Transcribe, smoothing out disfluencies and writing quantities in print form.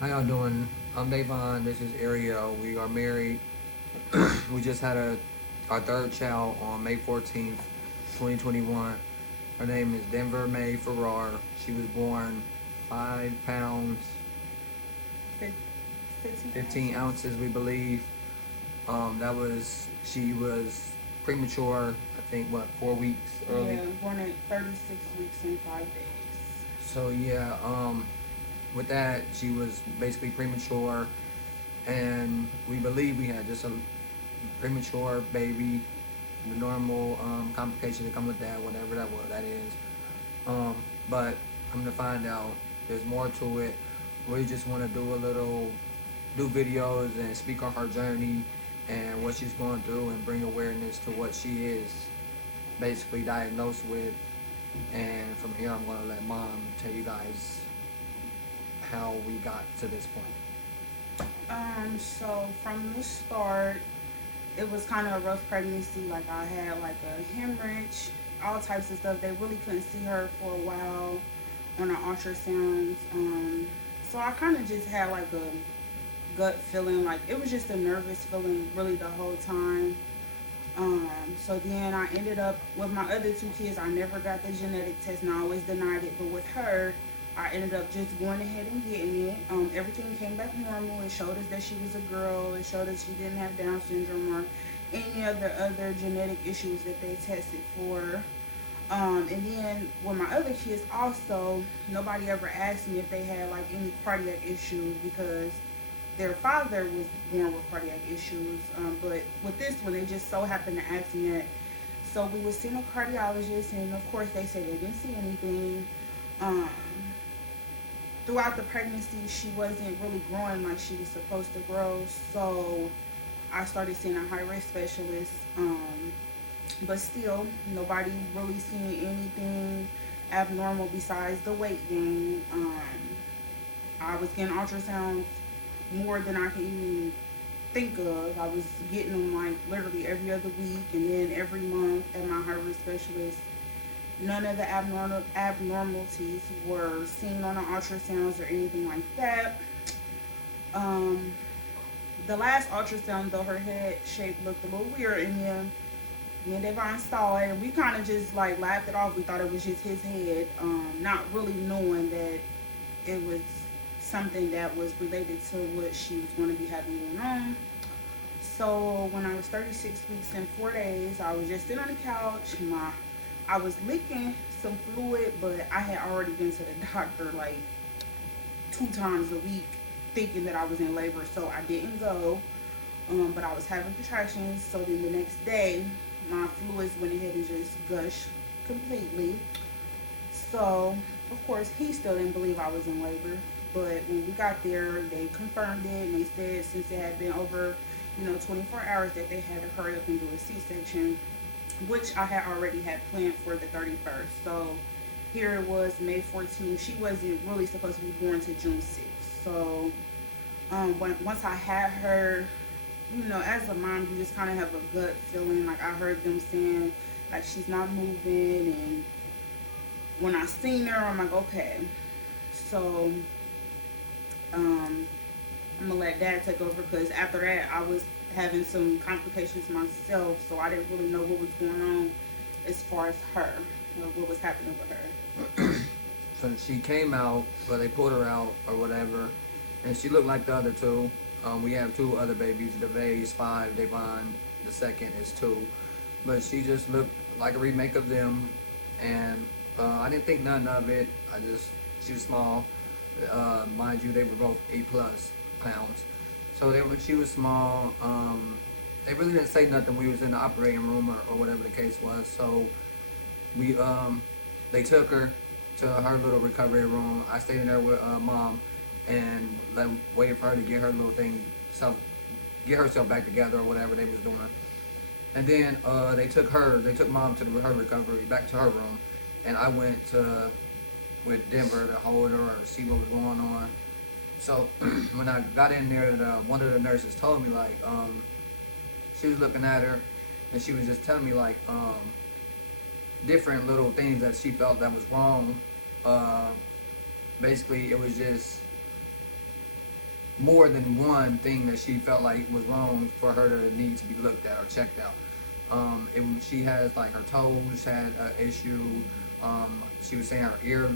How y'all doing? I'm Davon. This is Ariel. We are married. We just had our third child on May 14th, 2021. Her name is Denver May Farrar. She was born 5 pounds, Fif- 15 15 ounces. ounces, we believe. She was premature. I think what 4 weeks early. Yeah, born at 36 weeks and 5 days. So yeah, with that, she was basically premature, and we believe we had just a premature baby, the normal complications that come with that, whatever that is. Um, but I'm gonna find out there's more to it. We just want to do videos and speak on her journey and what she's going through and bring awareness to what she is basically diagnosed with. And from here, I'm gonna let mom tell you guys how we got to this point. So from the start, it was kind of a rough pregnancy. Like I had like a hemorrhage, all types of stuff. They really couldn't see her for a while on the ultrasounds. So I kind of just had like a gut feeling, like it was just a nervous feeling really the whole time. So then I ended up with my other two kids. I never got the genetic test, and I always denied it. But with her, I ended up just going ahead and getting it. Everything came back normal. It showed us that she was a girl. It showed us she didn't have Down syndrome or any other genetic issues that they tested for. And then with my other kids, also nobody ever asked me if they had like any cardiac issues because their father was born with cardiac issues. But with this one, they just so happened to ask me that. So we was seeing a cardiologist, and of course they said they didn't see anything. Um, Throughout the pregnancy, she wasn't really growing like she was supposed to grow. So I started seeing a high risk specialist. But still, nobody really seeing anything abnormal besides the weight gain. I was getting ultrasounds more than I can even think of. I was getting them like literally every other week and then every month at my high risk specialist. None of the abnormalities were seen on the ultrasounds or anything like that. Um, the last ultrasound, though, her head shape looked a little weird, and then me and Devon saw it, and we kind of just like laughed it off. We thought it was just his head, not really knowing that it was something that was related to what she was going to be having going on. So when I was 36 weeks and 4 days, I was just sitting on the couch. I was leaking some fluid, but I had already been to the doctor like 2 times a week, thinking that I was in labor. So I didn't go, but I was having contractions. So then the next day, my fluids went ahead and just gushed completely. So, of course, he still didn't believe I was in labor. But when we got there, they confirmed it, and they said since it had been over, 24 hours, that they had to hurry up and do a C-section, which I had already had planned for the 31st. So here it was, May 14th. She wasn't really supposed to be born to June 6th. So once I had her, as a mom, you just kind of have a gut feeling. Like I heard them saying, like she's not moving, and when I seen her, I'm like, okay. So I'm gonna let Dad take over because after that, I was having some complications myself, so I didn't really know what was going on as far as her, or what was happening with her. So she came out, or they pulled her out, or whatever, and she looked like the other two. We have two other babies. DeVay's 5, Devon the second is 2, but she just looked like a remake of them, and I didn't think none of it. She was small. Mind you, they were both 8+ pounds. So she was small. They really didn't say nothing. We was in the operating room or whatever the case was. So we they took her to her little recovery room. I stayed in there with mom and waited for her to get her little thing get herself back together or whatever they was doing. And then they took mom to her recovery back to her room, and I went with Denver to hold her or see what was going on. So when I got in there, one of the nurses told me like she was looking at her, and she was just telling me like different little things that she felt that was wrong. Uh, Basically, it was just more than one thing that she felt like was wrong for her to need to be looked at or checked out. She has like her toes had an issue. She was saying her ear